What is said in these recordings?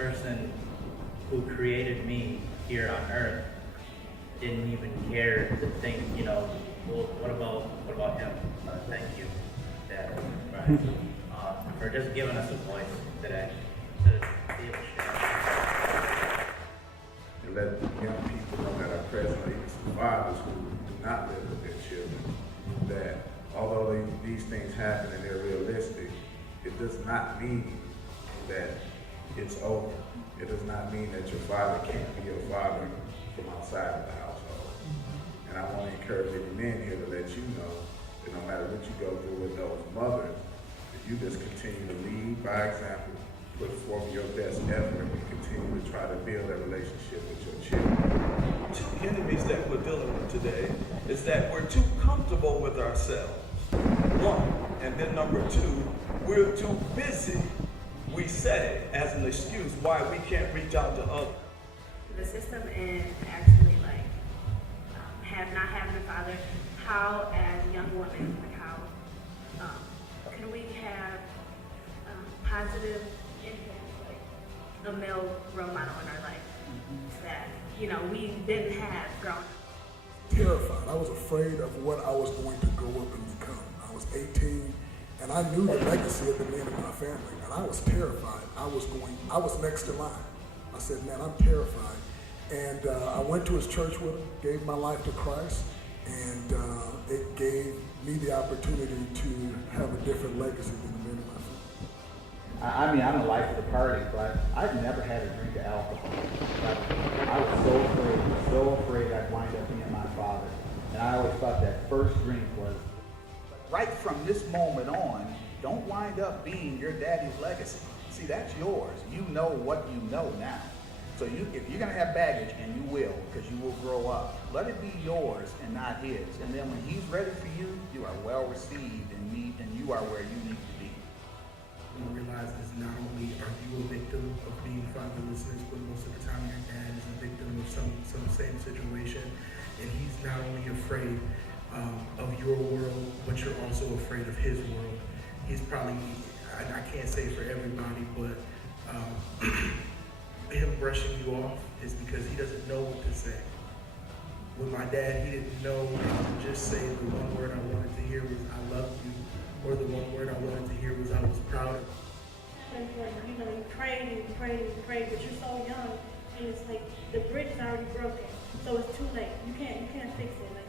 person who created me here on earth didn't even care to think, well, what about him? Thank you, Dad, right? For just giving us a voice today to be able to share. And let young people know that are present, even some fathers who do not live with their children, that although these things happen and they're realistic, it does not mean that it's over. It does not mean that your father can't be your father from outside of the household. And I want to encourage every man here to let you know that no matter what you go through with those mothers, that you just continue to lead by example, put forth your best effort, and continue to try to build a relationship with your children. Two enemies that we're dealing with today is that we're too comfortable with ourselves, one, and then number two, we're too busy, we say, as an excuse why we can't reach out to others. The system and actually not having a father, how as young women, how can we have positive influence, like a male role model in our life that we didn't have growing up? Terrified. I was afraid of what I was going to grow up and become. I was 18 and I knew the legacy of the men in my family, and I was terrified. I was next in line. I said, man, I'm terrified. And I went to his church with him, gave my life to Christ, and it gave me the opportunity to have a different legacy than the men in my family. I mean, I'm the life of the party, but I've never had a drink of alcohol. I was so afraid I'd wind up being my father. And I always thought that first drink was, right from this moment on, don't wind up being your daddy's legacy. See, that's yours. You know what you know now. So if you're going to have baggage, and you will, because you will grow up, let it be yours and not his. And then when he's ready for you, you are well received and you are where you need to be. You realize is not only are you a victim of being fatherlessness, but most of the time your dad is a victim of some same situation. And he's not only afraid of your world, but you're also afraid of his world. He's probably, I can't say for everybody, but him brushing you off is because he doesn't know what to say. With my dad, he didn't know to just say the one word I wanted to hear was, I love you, or the one word I wanted to hear was, I was proud of you. And you pray and you pray and you pray, but you're so young, and it's like the bridge is already broken, so it's too late. You can't fix it. Like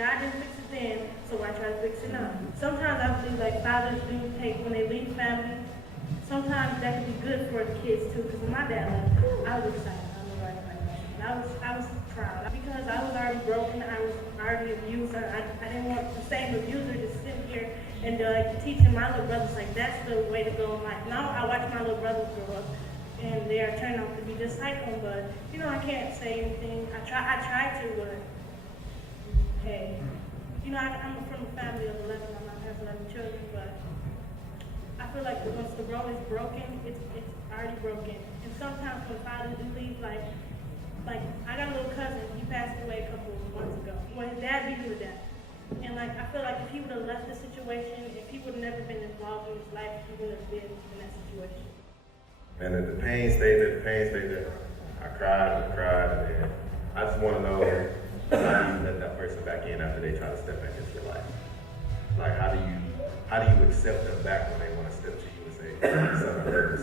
God didn't fix it then, so why try to fix it now? Sometimes I believe like fathers do take when they leave family. Sometimes that can be good for the kids too, because when my dad left, I was excited. I don't know why anybody was. I was proud because I was already broken. I was already abused. I didn't want the same abuser to sit here and teaching my little brothers like that's the way to go in life. Now I watch my little brothers grow up, and they are turning out to be just like them. But I can't say anything. I try to, but hey, I'm from a family of 11. My mom has 11 children, but I feel like once the road is broken, it's already broken. And sometimes when fathers do leave, like I got a little cousin, he passed away a couple of months ago. Well, his dad beat him to death. And I feel like if he would have left the situation, if he would have never been involved in his life, he wouldn't have been in that situation. And if the pain stayed there, I cried, and then I just want to know how do you let that person back in after they try to step back into your life? Like how do you accept them back when they want to step to you and say,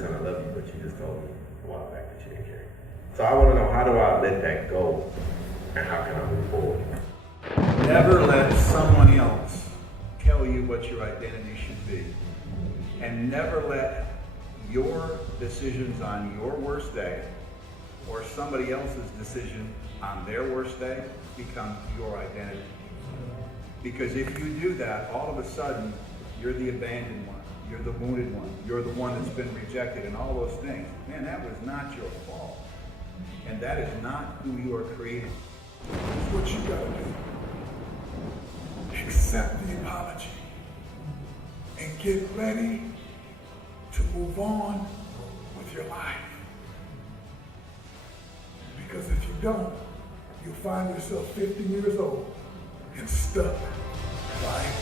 son, I love you, but you just told me a while back that you didn't care. So I want to know, how do I let that go, and how can I move forward? Never let someone else tell you what your identity should be. And never let your decisions on your worst day or somebody else's decision on their worst day become your identity. Because if you do that, all of a sudden, you're the abandoned one, you're the wounded one, you're the one that's been rejected, and all those things. Man, that was not your fault. And that is not who you are created. It's what you gotta do. Accept the apology and get ready to move on with your life. Because if you don't, you'll find yourself 50 years old and stuck. Right?